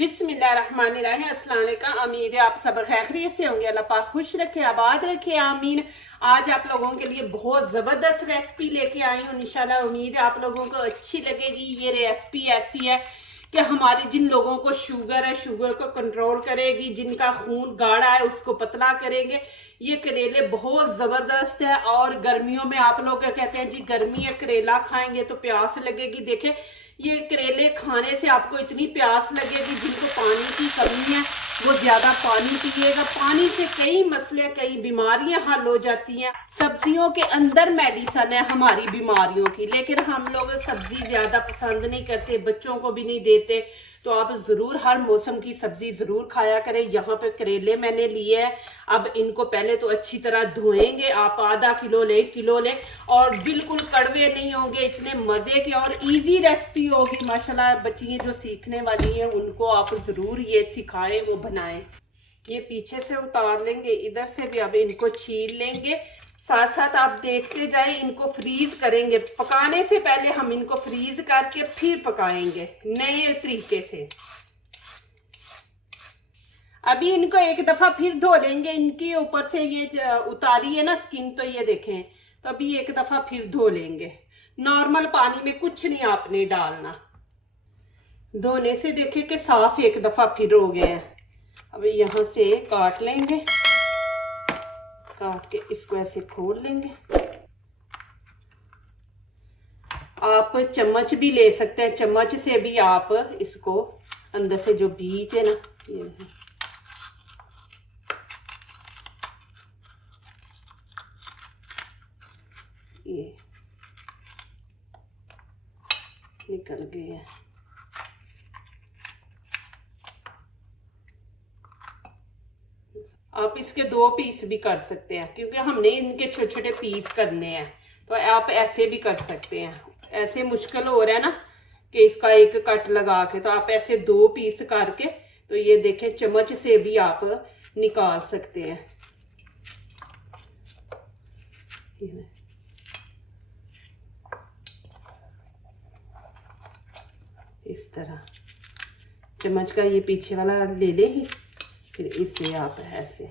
बिस्मिल्लाहिर्रहमानिर्रहीम। अस्सलाम वालेकुम। उम्मीद है आप सब खैरियत से होंगे। अल्लाह पाक खुश रखे, आबाद रखे, आमीन। आज आप लोगों के लिए बहुत ज़बरदस्त रेसिपी लेके आई हूँ। इंशाल्लाह उम्मीद है आप लोगों को अच्छी लगेगी। ये रेसिपी ऐसी है कि हमारे जिन लोगों को शुगर है, शुगर को कंट्रोल करेगी। जिनका खून गाढ़ा है उसको पतला करेंगे। ये करेले बहुत ज़बरदस्त है। और गर्मियों में आप लोग कहते हैं जी गर्मी है, करेला खाएंगे तो प्यास लगेगी। देखें, ये करेले खाने से आपको इतनी प्यास लगेगी। जिनको पानी की कमी है वो ज़्यादा पानी पिएगा। पानी से कई मसले, कई बीमारियां हल हो जाती हैं। सब्जियों के अंदर मेडिसन है हमारी बीमारियों की, लेकिन हम लोग सब्जी ज़्यादा पसंद नहीं करते, बच्चों को भी नहीं देते। तो आप ज़रूर हर मौसम की सब्ज़ी ज़रूर खाया करें। यहाँ पे करेले मैंने लिए हैं। अब इनको पहले तो अच्छी तरह धोएंगे। आप आधा किलो लें, किलो लें, और बिल्कुल कड़वे नहीं होंगे, इतने मज़े के और इजी रेसिपी होगी माशाल्लाह। बच्चियाँ जो सीखने वाली हैं उनको आप ज़रूर ये सिखाएं, वो बनाएं। ये पीछे से उतार लेंगे, इधर से भी अब इनको छील लेंगे। साथ साथ आप देखते जाएं, इनको फ्रीज करेंगे। पकाने से पहले हम इनको फ्रीज करके फिर पकाएंगे नए तरीके से। अभी इनको एक दफा फिर धो लेंगे। इनकी ऊपर से ये उतारी है ना स्किन, तो ये देखें, तो अभी एक दफा फिर धो लेंगे। नॉर्मल पानी में कुछ नहीं आपने डालना। धोने से देखें कि साफ एक दफा फिर हो गए हैं। अब यहाँ से काट लेंगे, काट के इसको ऐसे खोल लेंगे। आप चम्मच भी ले सकते हैं, चम्मच से भी आप इसको अंदर से जो बीज है ना, ये निकल गए हैं। आप इसके 2 पीस भी कर सकते हैं, क्योंकि हमने इनके छोटे छोटे पीस करने हैं। तो आप ऐसे भी कर सकते हैं। ऐसे मुश्किल हो रहा है ना कि इसका एक कट लगा के, तो आप ऐसे 2 पीस करके, तो ये देखें, चम्मच से भी आप निकाल सकते हैं। इस तरह चम्मच का ये पीछे वाला ले ले ही, फिर इससे आप ऐसे।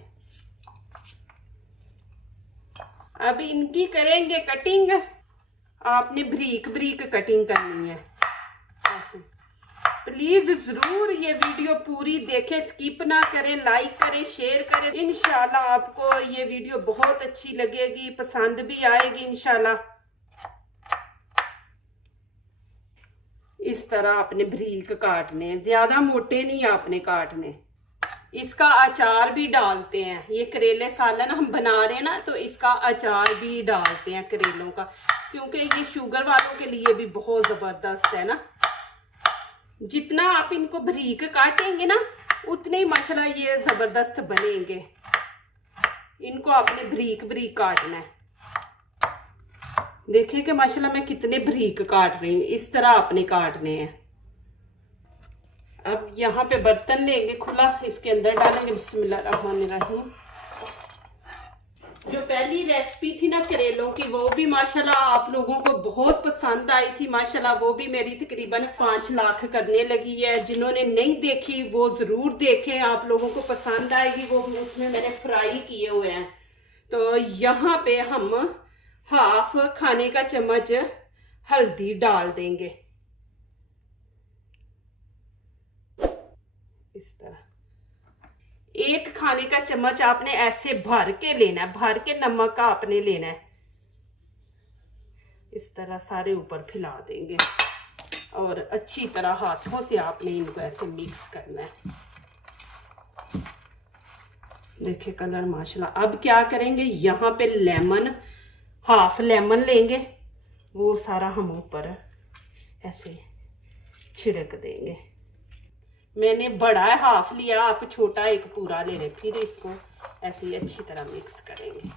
अब इनकी करेंगे कटिंग। आपने बारीक बारीक कटिंग करनी है ऐसे। प्लीज जरूर ये वीडियो पूरी देखें, स्किप ना करें, लाइक करें, शेयर करें। इंशाल्लाह आपको ये वीडियो बहुत अच्छी लगेगी, पसंद भी आएगी इंशाल्लाह। इस तरह आपने बारीक काटने, ज्यादा मोटे नहीं आपने काटने। इसका अचार भी डालते हैं। ये करेले सालन हम बना रहे हैं ना, तो इसका अचार भी डालते हैं करेलों का, क्योंकि ये शुगर वालों के लिए भी बहुत जबरदस्त है ना। जितना आप इनको बारीक काटेंगे ना, उतने ही माशाल्लाह ये जबरदस्त बनेंगे। इनको आपने बारीक बारीक काटना है। देखिए कि माशाल्लाह मैं कितने बारीक काट रही हूँ। इस तरह आपने काटने हैं। अब यहाँ पे बर्तन लेंगे खुला, इसके अंदर डालेंगे बिस्मिल्लाहिर्रहमानिर्रहीम। जो पहली रेसिपी थी ना करेलों की, वो भी माशाल्लाह आप लोगों को बहुत पसंद आई थी माशाल्लाह। वो भी मेरी तकरीबन 5 लाख करने लगी है। जिन्होंने नहीं देखी वो जरूर देखें, आप लोगों को पसंद आएगी। वो उसमें मैंने फ्राई किए हुए हैं। तो यहाँ पे हम हाफ खाने का चम्मच हल्दी डाल देंगे इस तरह। 1 खाने का चम्मच आपने ऐसे भर के लेना है, भर के नमक का आपने लेना है। इस तरह सारे ऊपर फैला देंगे और अच्छी तरह हाथों से आपने इनको ऐसे मिक्स करना है। देखिए कलर माशाल्लाह। अब क्या करेंगे, यहाँ पे लेमन, हाफ लेमन लेंगे, वो सारा हम ऊपर ऐसे छिड़क देंगे। मैंने बड़ा हाफ लिया, आप छोटा एक पूरा ले लें। फिर इसको ऐसे ही अच्छी तरह मिक्स करेंगे।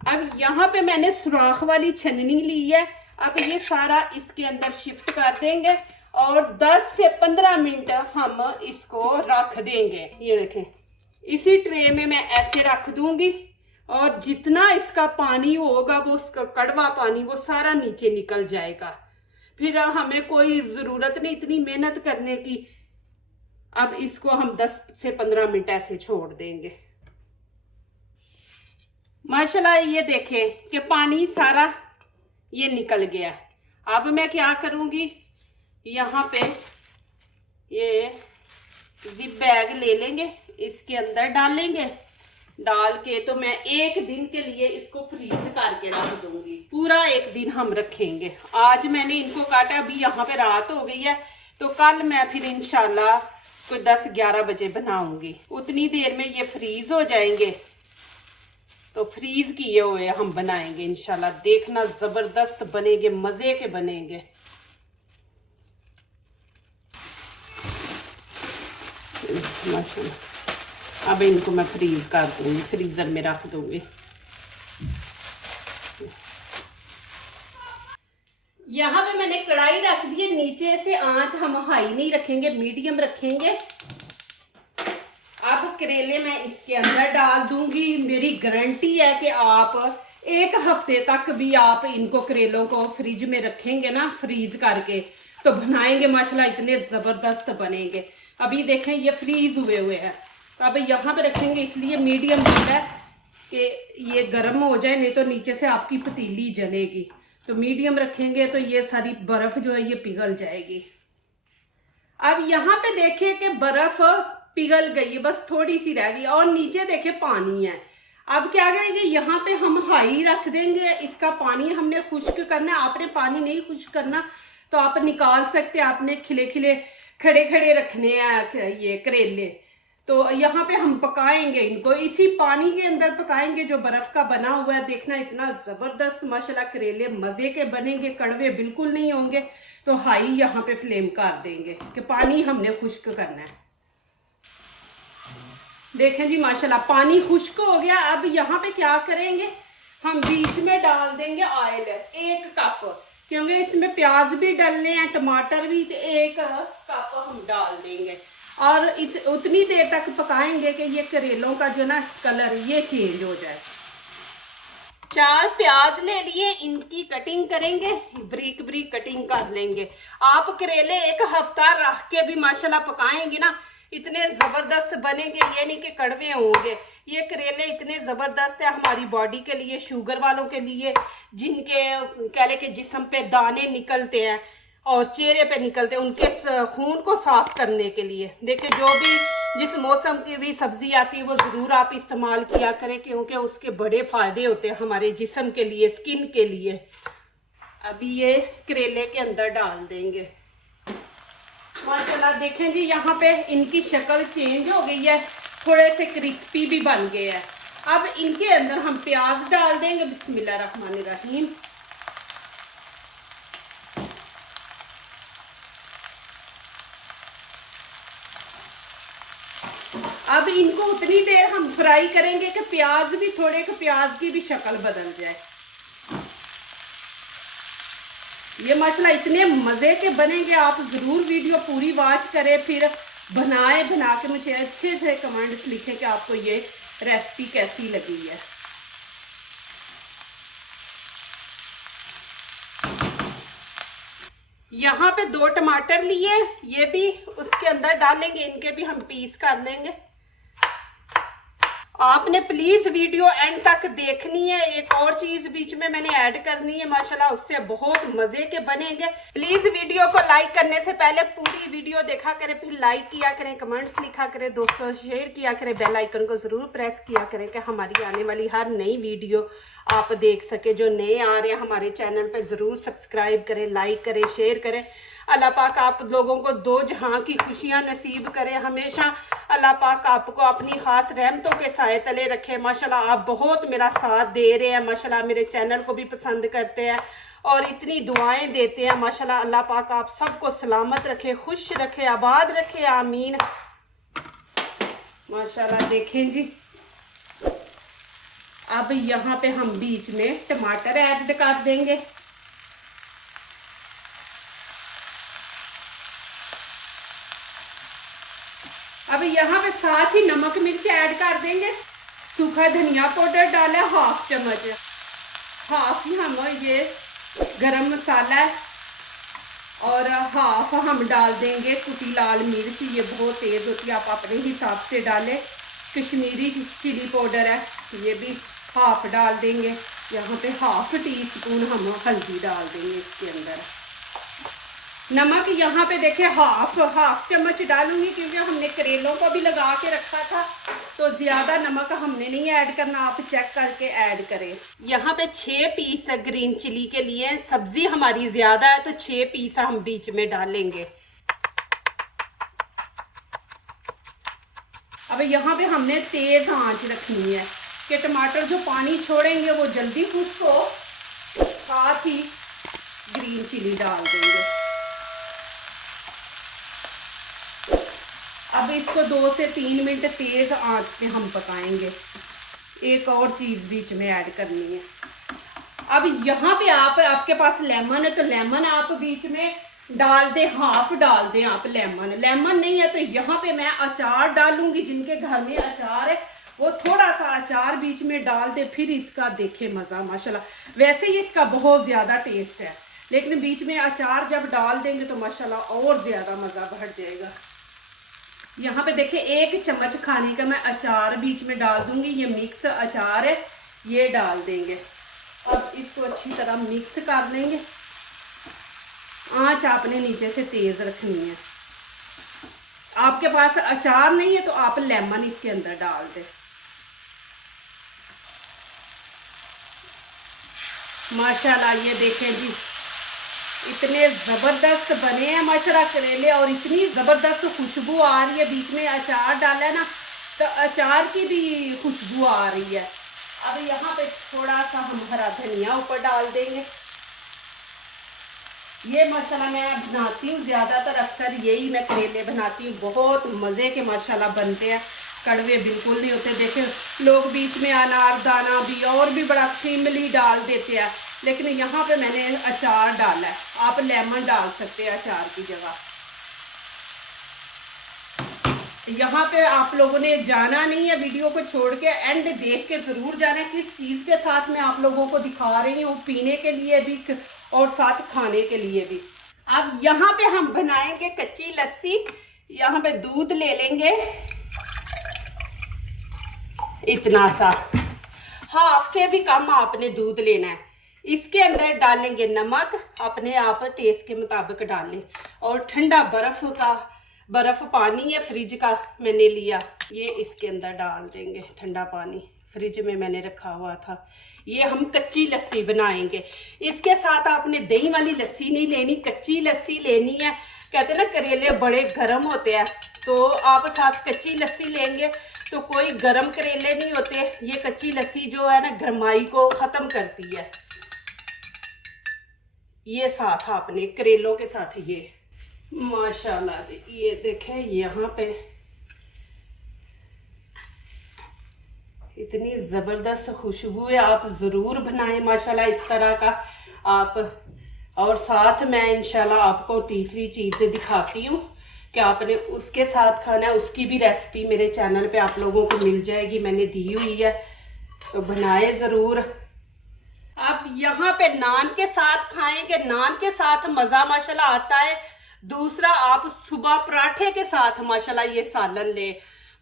अब यहाँ पे मैंने सुराख वाली छन्नी ली है। अब ये सारा इसके अंदर शिफ्ट कर देंगे और 10 से 15 मिनट हम इसको रख देंगे। ये देखें, इसी ट्रे में मैं ऐसे रख दूंगी और जितना इसका पानी होगा, वो उसका कड़वा पानी वो सारा नीचे निकल जाएगा। फिर हमें कोई ज़रूरत नहीं इतनी मेहनत करने की। अब इसको हम 10 से 15 मिनट ऐसे छोड़ देंगे। माशाल्लाह ये देखें कि पानी सारा ये निकल गया। अब मैं क्या करूँगी, यहाँ पे ये जिप बैग ले लेंगे, इसके अंदर डालेंगे। डाल के तो मैं 1 दिन के लिए इसको फ्रीज करके रख दूंगी। पूरा 1 दिन हम रखेंगे। आज मैंने इनको काटा, अभी यहाँ पे रात हो गई है, तो कल मैं फिर इंशाल्लाह कोई 10-11 बजे बनाऊंगी। उतनी देर में ये फ्रीज हो जाएंगे, तो फ्रीज किए हुए हम बनाएंगे इंशाल्लाह। देखना जबरदस्त बनेंगे, मजे के बनेंगे। माशाल्लाह अब इनको मैं फ्रीज कर दूंगी, फ्रीजर में रख दूंगी। यहाँ पे मैंने कढ़ाई रख दी है, नीचे से आंच हम हाई नहीं रखेंगे, मीडियम रखेंगे। अब करेले मैं इसके अंदर डाल दूंगी। मेरी गारंटी है कि आप 1 हफ्ते तक भी आप इनको करेलों को फ्रिज में रखेंगे ना, फ्रीज करके, तो बनाएंगे माशाल्लाह इतने जबरदस्त बनेंगे। अभी देखें ये फ्रीज हुए हैं, तो अब यहाँ पे रखेंगे, इसलिए मीडियम है कि ये गर्म हो जाए, नहीं तो नीचे से आपकी पतीली जलेगी। तो मीडियम रखेंगे तो ये सारी बर्फ जो है ये पिघल जाएगी। अब यहाँ पे देखें कि बर्फ पिघल गई, बस थोड़ी सी रह गई, और नीचे देखें पानी है। अब क्या करेंगे, यहाँ पे हम हाई रख देंगे। इसका पानी हमने खुश्क करना है। आपने पानी नहीं खुश्क करना तो आप निकाल सकते हैं। आपने खिले खिले खड़े खड़े रखने हैं ये करेले। तो यहाँ पे हम पकाएंगे इनको, इसी पानी के अंदर पकाएंगे जो बर्फ का बना हुआ है। देखना इतना जबरदस्त माशाल्लाह करेले मजे के बनेंगे, कड़वे बिल्कुल नहीं होंगे। तो हाई यहाँ पे फ्लेम कर देंगे कि पानी हमने खुश्क करना है। देखें जी माशाल्लाह पानी खुश्क हो गया। अब यहाँ पे क्या करेंगे, हम बीच में डाल देंगे ऑयल 1 कप, क्योंकि इसमें प्याज भी डालने हैं, टमाटर भी, तो 1 कप हम डाल देंगे। और उतनी देर तक पकाएंगे कि ये करेलों का जो ना कलर ये चेंज हो जाए। 4 प्याज ले लिए, इनकी कटिंग करेंगे, ब्रीक ब्रीक कटिंग कर लेंगे। आप करेले 1 हफ्ता रख के भी माशाल्लाह पकाएंगे ना, इतने जबरदस्त बनेंगे। ये नहीं कि कड़वे होंगे। ये करेले इतने जबरदस्त है हमारी बॉडी के लिए, शुगर वालों के लिए, जिनके कह ले के जिस्म पे दाने निकलते हैं और चेहरे पे निकलते हैं, उनके खून को साफ करने के लिए। देखिए जो भी जिस मौसम की भी सब्जी आती है वो ज़रूर आप इस्तेमाल किया करें, क्योंकि उसके बड़े फ़ायदे होते हैं हमारे जिस्म के लिए, स्किन के लिए। अभी ये करेले के अंदर डाल देंगे। माशाल्लाह देखें जी यहाँ पे इनकी शक्ल चेंज हो गई है, थोड़े से क्रिस्पी भी बन गए हैं। अब इनके अंदर हम प्याज डाल देंगे। बिस्मिल्लाहिर्रहमानिर्रहीम। अब इनको उतनी देर हम फ्राई करेंगे कि प्याज भी थोड़े के प्याज की भी शक्ल बदल जाए। ये माशाल्लाह इतने मज़े के बनेंगे। आप ज़रूर वीडियो पूरी वॉच करें, फिर बना के मुझे अच्छे से कमेंट्स लिखें कि आपको ये रेसिपी कैसी लगी है। यहाँ पे 2 टमाटर लिए, ये भी उसके अंदर डालेंगे, इनके भी हम पीस कर लेंगे। आपने प्लीज वीडियो एंड तक देखनी है। एक और चीज बीच में मैंने ऐड करनी है माशाल्लाह, उससे बहुत मजे के बनेंगे। प्लीज वीडियो को लाइक करने से पहले पूरी वीडियो देखा करें, फिर लाइक किया करें, कमेंट्स लिखा करें, दोस्तों शेयर किया करें, बेल आइकन को जरूर प्रेस किया करें कि हमारी आने वाली हर नई वीडियो आप देख सके। जो नए आ रहे हैं हमारे चैनल पे जरूर सब्सक्राइब करें, लाइक करें, शेयर करें। अल्लाह पाक आप लोगों को 2 जहां की खुशियां नसीब करें। हमेशा अल्लाह पाक आपको अपनी खास रहमतों के साए तले रखे। माशाल्लाह आप बहुत मेरा साथ दे रहे हैं, माशाल्लाह मेरे चैनल को भी पसंद करते हैं और इतनी दुआएं देते हैं। माशाल्लाह अल्लाह पाक आप सबको सलामत रखे, खुश रखे, आबाद रखे, आमीन। माशाल्लाह देखें जी, अब यहाँ पे हम बीच में टमाटर ऐड कर देंगे। अब यहाँ पे साथ ही नमक मिर्च ऐड कर देंगे। सूखा धनिया पाउडर डाला 1/2 चम्मच, 1/2 ही हम ये गरम मसाला है और हाफ हम डाल देंगे कुटी लाल मिर्च, ये बहुत तेज़ होती है, आप अपने हिसाब से डालें। कश्मीरी चिली पाउडर है, ये भी हाफ डाल देंगे। यहाँ पे हाफ टी स्पून हम हल्दी डाल देंगे इसके अंदर। नमक यहाँ पे देखें हाफ चम्मच डालूंगी, क्योंकि हमने करेलों को भी लगा के रखा था, तो ज़्यादा नमक हमने नहीं ऐड करना, आप चेक करके ऐड करें। यहाँ पे 6 पीस है ग्रीन चिली के लिए, सब्जी हमारी ज़्यादा है तो 6 पीस हम बीच में डालेंगे। अब यहाँ पे हमने तेज़ आंच रखनी है कि टमाटर जो पानी छोड़ेंगे वो जल्दी खुश्क हो, साथ ही ग्रीन चिली डाल देंगे। अब इसको 2 से 3 मिनट तेज़ आंच पे हम पकाएंगे। एक और चीज़ बीच में ऐड करनी है। अब यहाँ पे आपके पास लेमन है तो लेमन आप बीच में डाल दें, हाफ डाल दें आप लेमन नहीं है तो यहाँ पे मैं अचार डालूंगी। जिनके घर में अचार है वो थोड़ा सा अचार बीच में डाल दे, फिर इसका देखे मज़ा माशाल्लाह। वैसे ही इसका बहुत ज़्यादा टेस्ट है, लेकिन बीच में अचार जब डाल देंगे तो माशाल्लाह और ज़्यादा मज़ा बढ़ जाएगा। यहाँ पे देखिए 1 चम्मच खाने का मैं अचार बीच में डाल दूंगी, ये मिक्स अचार है, ये डाल देंगे। अब इसको अच्छी तरह मिक्स कर लेंगे। आंच आपने नीचे से तेज़ रखनी है। आपके पास अचार नहीं है तो आप लेमन इसके अंदर डाल दें। माशाल्लाह ये देखें जी, इतने ज़बरदस्त बने हैं माशाल्लाह करेले, और इतनी ज़बरदस्त खुशबू आ रही है। बीच में अचार डाला है ना तो अचार की भी खुशबू आ रही है। अब यहाँ पे थोड़ा सा हम हरा धनिया ऊपर डाल देंगे। ये माशाल्लाह मैं बनाती हूँ ज़्यादातर, अक्सर यही मैं करेले बनाती हूँ, बहुत मज़े के माशाल्लाह बनते हैं, कड़वे बिल्कुल नहीं होते। देखें लोग बीच में अनारदाना भी और भी बड़ा इमली डाल देते हैं, लेकिन यहाँ पे मैंने अचार डाला है, आप लेमन डाल सकते हैं अचार की जगह। यहाँ पे आप लोगों ने जाना नहीं है, वीडियो को छोड़ के एंड देख के ज़रूर जाना है किस चीज़ के साथ मैं आप लोगों को दिखा रही हूँ, पीने के लिए भी और साथ खाने के लिए भी। अब यहाँ पे हम बनाएंगे कच्ची लस्सी। यहाँ पे दूध ले लेंगे इतना सा, हाफ से भी कम आपने दूध लेना है। इसके अंदर डालेंगे नमक, अपने आप टेस्ट के मुताबिक डालें, और ठंडा बर्फ़ पानी है फ्रिज का मैंने लिया, ये इसके अंदर डाल देंगे। ठंडा पानी फ्रिज में मैंने रखा हुआ था। ये हम कच्ची लस्सी बनाएंगे। इसके साथ आपने दही वाली लस्सी नहीं लेनी, कच्ची लस्सी लेनी है। कहते हैं ना करेले बड़े गर्म होते हैं, तो आप साथ कच्ची लस्सी लेंगे तो कोई गर्म करेले नहीं होते। ये कच्ची लस्सी जो है ना गर्माई को ख़त्म करती है। ये साथ आपने करेलों के साथ ये माशाल्लाह जी, ये देखें यहाँ पे इतनी ज़बरदस्त खुशबू है। आप ज़रूर बनाएं माशाल्लाह इस तरह का आप। और साथ मैं इंशाल्लाह आपको तीसरी चीज़ दिखाती हूँ कि आपने उसके साथ खाना है, उसकी भी रेसिपी मेरे चैनल पे आप लोगों को मिल जाएगी, मैंने दी हुई है, तो बनाए ज़रूर। आप यहाँ पे नान के साथ खाएंगे, नान के साथ मज़ा माशाल्लाह आता है। दूसरा आप सुबह पराठे के साथ माशाल्लाह ये सालन ले,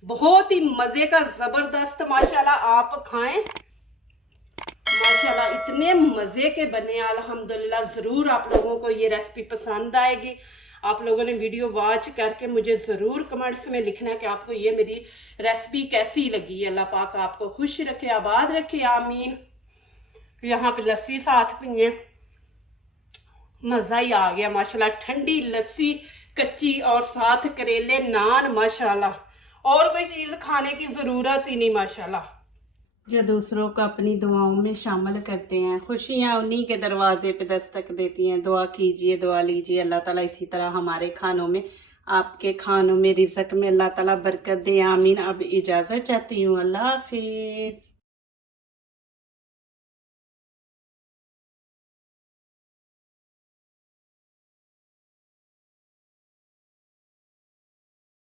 बहुत ही मज़े का ज़बरदस्त माशाल्लाह आप खाएं। माशाल्लाह इतने मज़े के बने अल्हम्दुलिल्लाह। ज़रूर आप लोगों को ये रेसिपी पसंद आएगी। आप लोगों ने वीडियो वॉच करके मुझे ज़रूर कमेंट्स में लिखना कि आपको ये मेरी रेसिपी कैसी लगी। अल्लाह पाक आपको खुश रखे, आबाद रखे, आमीन। यहाँ पे लस्सी साथ पिए, मज़ा ही आ गया माशाल्लाह। ठंडी लस्सी कच्ची और साथ करेले नान माशाल्लाह, और कोई चीज़ खाने की ज़रूरत ही नहीं माशाल्लाह। जो दूसरों को अपनी दुआओं में शामिल करते हैं, खुशियाँ उन्हीं के दरवाजे पे दस्तक देती हैं। दुआ कीजिए, दुआ लीजिए, अल्लाह ताला इसी तरह हमारे खानों में, आपके खानों में, रिज़्क़ में अल्लाह ताला बरकत दे, आमीन। अब इजाज़त चाहती हूँ, अल्लाह हाफिज़।